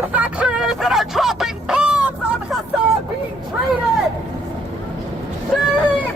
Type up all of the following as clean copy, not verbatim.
manufacturers that are dropping bombs on Gaza are being treated. Shame!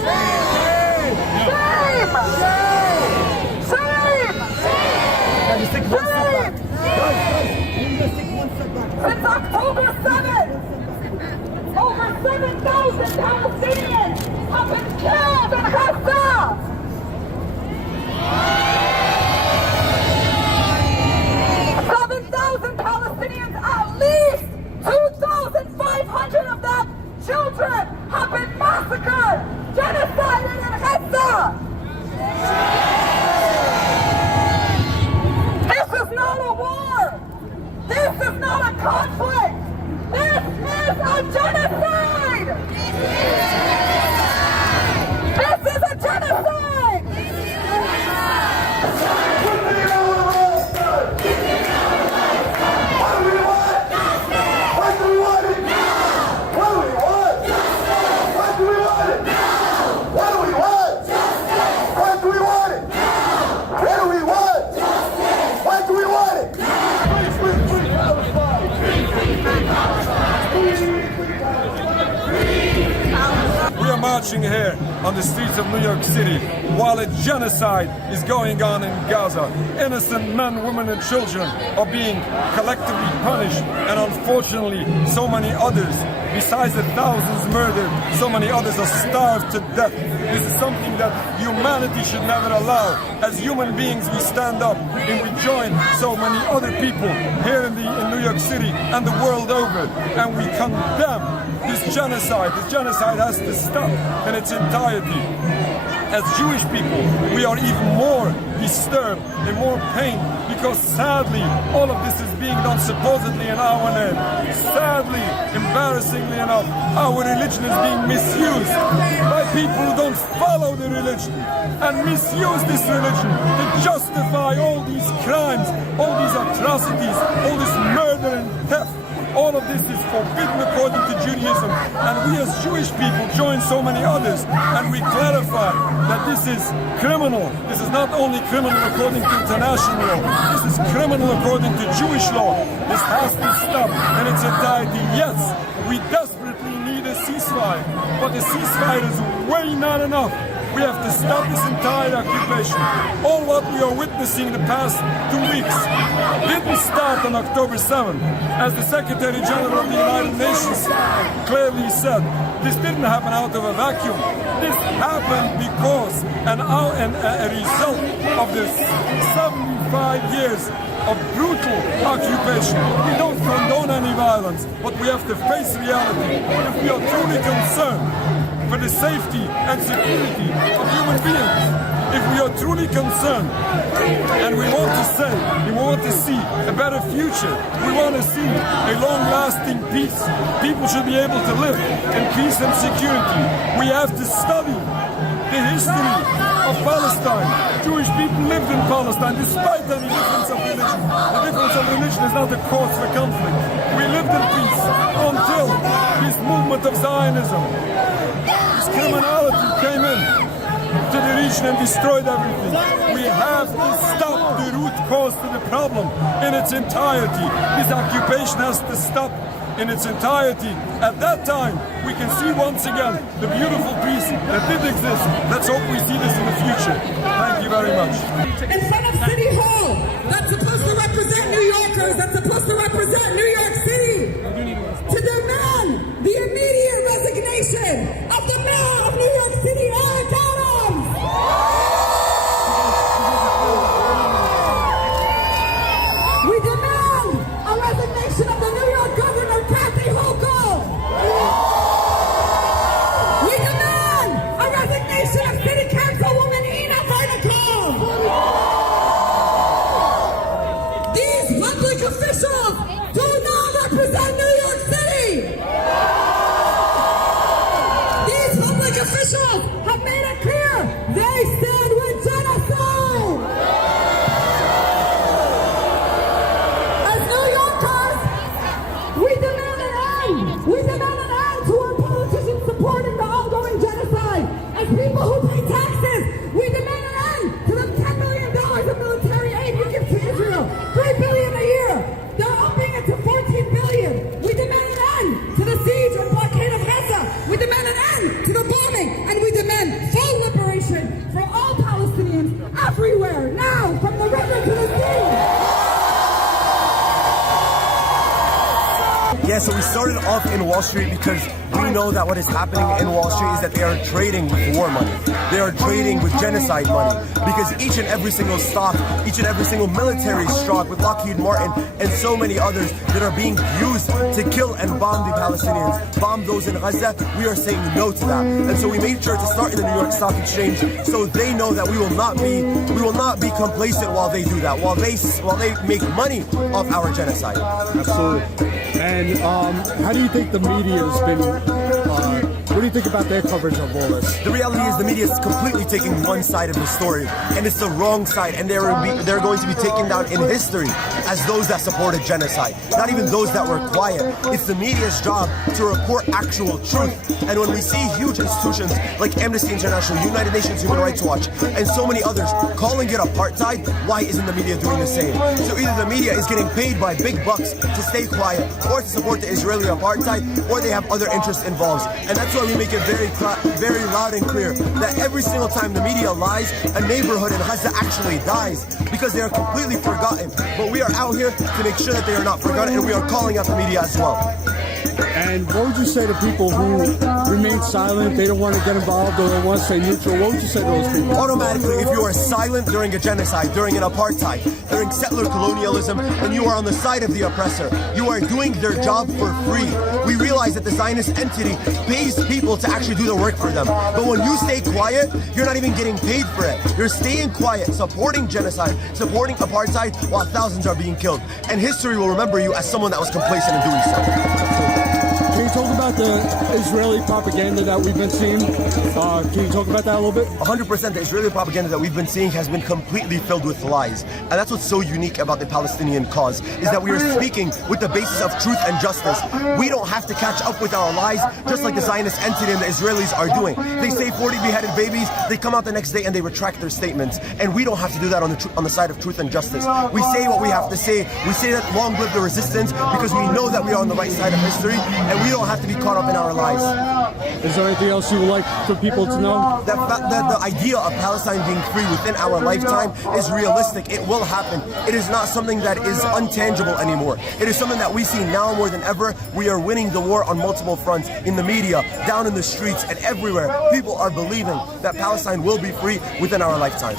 Shame! Shame! Shame! Shame! Since October 7th, over 7,000 Palestinians have been killed in Gaza! 7,000 Palestinians, at least 2,500 of them children have been massacred, genocided in Gaza! This is not a war! This is not a conflict! This is a genocide! This is a genocide! Marching here on the streets of New York City while a genocide is going on in Gaza. Innocent men, women and children are being collectively punished, and unfortunately so many others, besides the thousands murdered, so many others are starved to death. This is something that humanity should never allow. As human beings we stand up and we join so many other people here in New York City and the world over, and we condemn this genocide. This genocide has to stop in its entirety. As Jewish people, we are even more disturbed and more pained because sadly, all of this is being done supposedly in our name. Sadly, embarrassingly enough, our religion is being misused by people who don't follow the religion and misuse this religion to justify all these crimes, all these atrocities, all this murder and theft. All of this is forbidden according to Judaism, and we as Jewish people join so many others and we clarify that this is criminal. This is not only criminal according to international law, this is criminal according to Jewish law. This has to stop in its entirety. Yes, we desperately need a ceasefire, but the ceasefire is way not enough. We have to stop this entire occupation. All what we are witnessing the past 2 weeks didn't start on October 7th. As the Secretary General of the United Nations clearly said, this didn't happen out of a vacuum. This happened because a result of this 75 years of brutal occupation. We don't condone any violence, but we have to face reality. If we are truly concerned for the safety and security of human beings, if we are truly concerned and we want to see a better future, we want to see a long-lasting peace, people should be able to live in peace and security. We have to study the history of Palestine. Jewish people lived in Palestine despite any difference of religion. The difference of religion is not a cause for conflict. We lived in peace until this movement of Zionism, this criminality came in to the region and destroyed everything. We have to stop the root cause to the problem in its entirety. This occupation has to stop in its entirety. At that time, we can see once again the beautiful peace that did exist. Let's hope we see this in the future. Thank you very much. In front of City Hall, that's supposed to represent New Yorkers, that's supposed to represent New York City, to demand the immediate resignation of the mayor of New York City, Eric Adams. We demand a resignation of the New York Governor, Kathy Hochul. We demand a resignation of City Councilwoman Ina Barnacle. Yeah, so we started off in Wall Street because we know that what is happening in Wall Street is that they are trading with war money. They are trading with genocide money because each and every single stock, each and every single military stock with Lockheed Martin and so many others that are being used to kill and bomb the Palestinians, bomb those in Gaza, we are saying no to that. And so we made sure to start in the New York Stock Exchange so they know that we will not be complacent while they do that, while they make money off our genocide. Absolutely. And how do you think the media has been, what do you think about their coverage of all this? The reality is the media is completely taking one side of the story, and it's the wrong side, and they're going to be taken down in history as those that supported genocide, not even those that were quiet. It's the media's job to report actual truth, and when we see huge institutions like Amnesty International, United Nations Human Rights Watch, and so many others calling it apartheid, why isn't the media doing the same? So either the media is getting paid by big bucks to stay quiet, or to support the Israeli apartheid, or they have other interests involved. And that's why we make it very loud and clear that every single time the media lies, a neighborhood in Gaza actually dies because they are completely forgotten. But we are out here to make sure that they are not forgotten, and we are calling out the media as well. And what would you say to people who remain silent, they don't want to get involved, or they want to stay neutral? What would you say to those people? Automatically, if you are silent during a genocide, during an apartheid, during settler colonialism, and you are on the side of the oppressor, you are doing their job for free. We realize that the Zionist entity pays people to actually do the work for them. But when you stay quiet, you're not even getting paid for it. You're staying quiet, supporting genocide, supporting apartheid, while thousands are being killed. And history will remember you as someone that was complacent in doing so. Can you talk about the Israeli propaganda that we've been seeing? Can you talk about that a little bit? 100%. The Israeli propaganda that we've been seeing has been completely filled with lies. And that's what's so unique about the Palestinian cause, is that we are speaking with the basis of truth and justice. We don't have to catch up with our lies, just like the Zionist entity and the Israelis are doing. They say 40 beheaded babies, they come out the next day and they retract their statements. And we don't have to do that on the side of truth and justice. We say what we have to say. We say that long live the resistance, because we know that we are on the right side of history, and we don't have to be caught up in our lies. Is there anything else you would like for people to know? That the idea of Palestine being free within our lifetime is realistic. It will happen. It is not something that is untangible anymore. It is something that we see now more than ever. We are winning the war on multiple fronts, in the media, down in the streets, and everywhere. People are believing that Palestine will be free within our lifetime.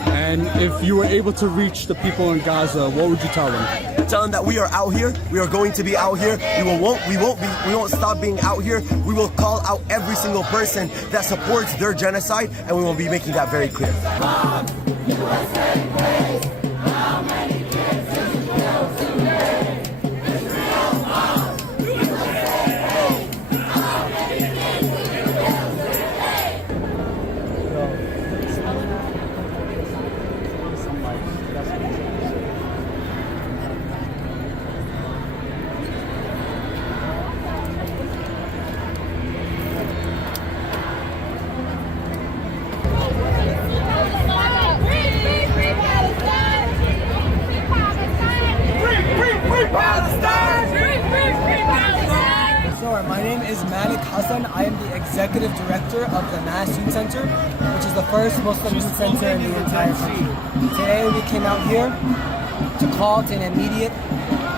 And if you were able to reach the people in Gaza, what would you tell them? Tell them that we are out here. We are going to be out here. We won't stop being out here. We will call out every single person that supports their genocide, and we will be making that very clear. My name is Malik Hassan. I am the executive director of the Mass Youth Center, which is the first Muslim youth center in the entire country. Today we came out here to call to an immediate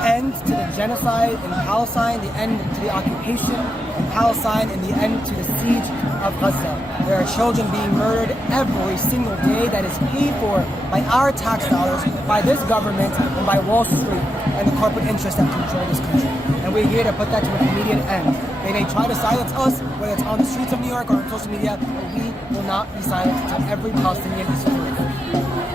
end to the genocide in Palestine, the end to the occupation in Palestine, and the end to the siege of Gaza. There are children being murdered every single day that is paid for by our tax dollars, by this government, and by Wall Street and the corporate interests that control this country. And we're here to put that to an immediate end. They may try to silence us, whether it's on the streets of New York or on social media, but we will not be silenced until every Palestinian is free.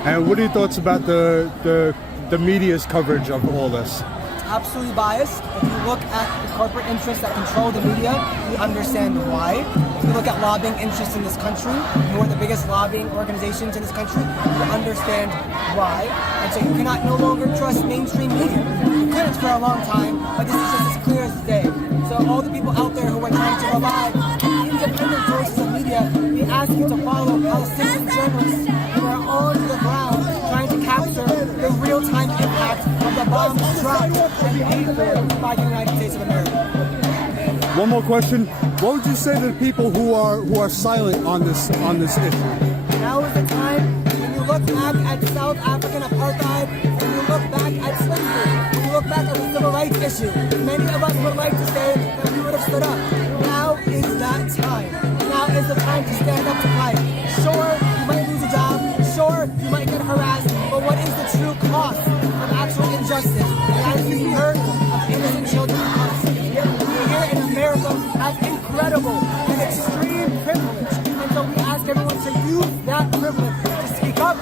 And what are your thoughts about the media's coverage of all this? Absolutely biased. If you look at the corporate interests that control the media, you understand why. If you look at lobbying interests in this country, who are the biggest lobbying organizations in this country, you understand why. And so you cannot no longer trust mainstream media. You couldn't for a long time, but this is just as clear as day. So all the people out there who are trying to revive independent sources of media, we ask you to follow Palestinian journalists who are on the ground trying to capture the real-time impact of the bombs dropped and paid for by the United States of America. One more question. What would you say to the people who are silent on this issue? Now is the time when you look back at South African apartheid, when you look back at slavery, when you look back at the civil rights issue. Many of us would like to say that we would have stood up. Now is that time. Now is the time to stand up to fight. Sure, you might lose a job. Sure, you might get harassed. But what is the true cost of actual injustice? That is the hurt of innocent children constantly. We here in America have incredible and extreme privilege. And so we ask everyone to use that privilege to speak up,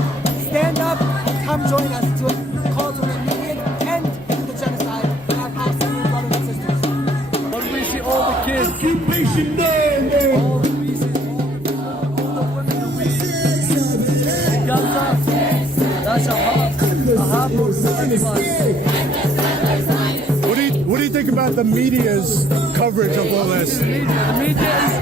stand up, and come join us to call to an immediate end to the genocide of our Palestinian brothers and sisters. But we see all the kids, occupation day, all the pieces, all the women who we in Gaza, that's a half What do you think about the media's coverage of all this? The media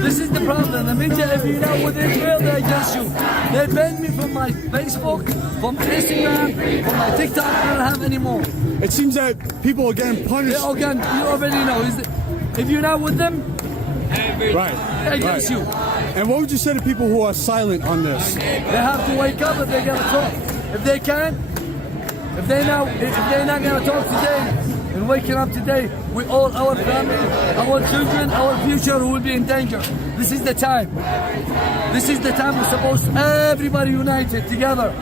this is the problem. The media, if you're not with Israel, they're against you. They banned me from my Facebook, from Instagram, from my TikTok. I don't have any more. It seems that people are getting punished. Again, you already know. If you're not with them, Right. they're against you. And what would you say to people who are silent on this? They have to wake up if they're gonna talk. If they can't, if they're not gonna talk today and waking up today, we all, our family, our children, our future will be in danger. This is the time. This is the time we're supposed to everybody united together.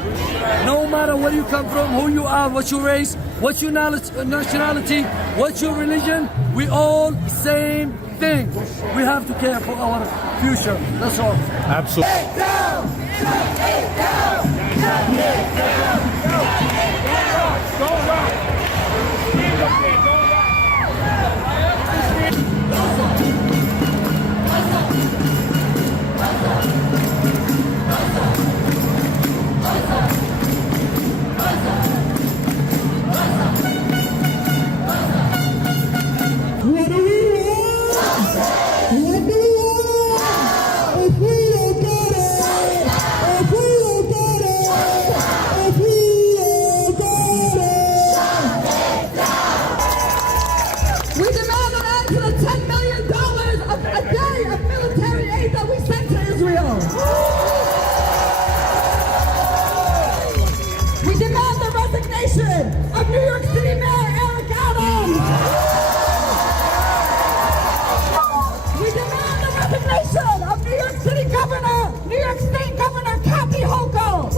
No matter where you come from, who you are, what your race, what your nationality, what your religion, we all same thing. We have to care for our future. That's all. Absolutely. Of New York City Mayor Eric Adams. We demand the resignation of New York City Governor, New York State Governor Kathy Hochul.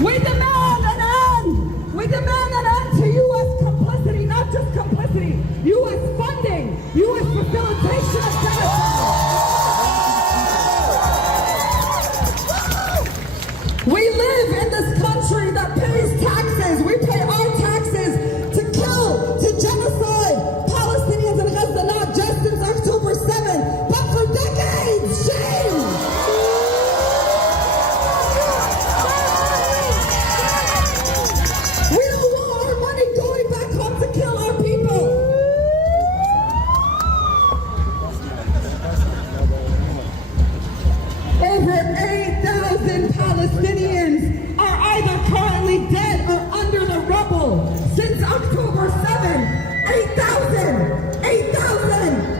We demand an end. We demand an end to U.S. complicity, not just complicity, U.S. funding, U.S. facilitation of genocide. We live in this country that pays taxes. We pay our taxes to kill, to genocide Palestinians in Gaza, not just since October 7th, but for decades. Shame! We don't want our money going back home to kill our people. Over 8,000 Palestinians are either currently dead or under the rubble since October 7th. 8,000! 8,000!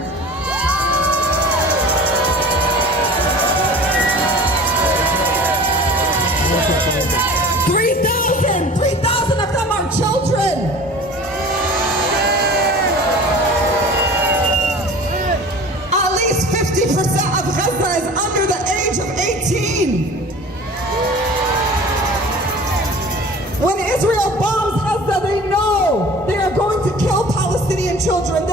$3,000 of them are children. At least 50% of Gaza is under the age of 18. When Israel bombs Gaza, they know they are going to kill Palestinian children.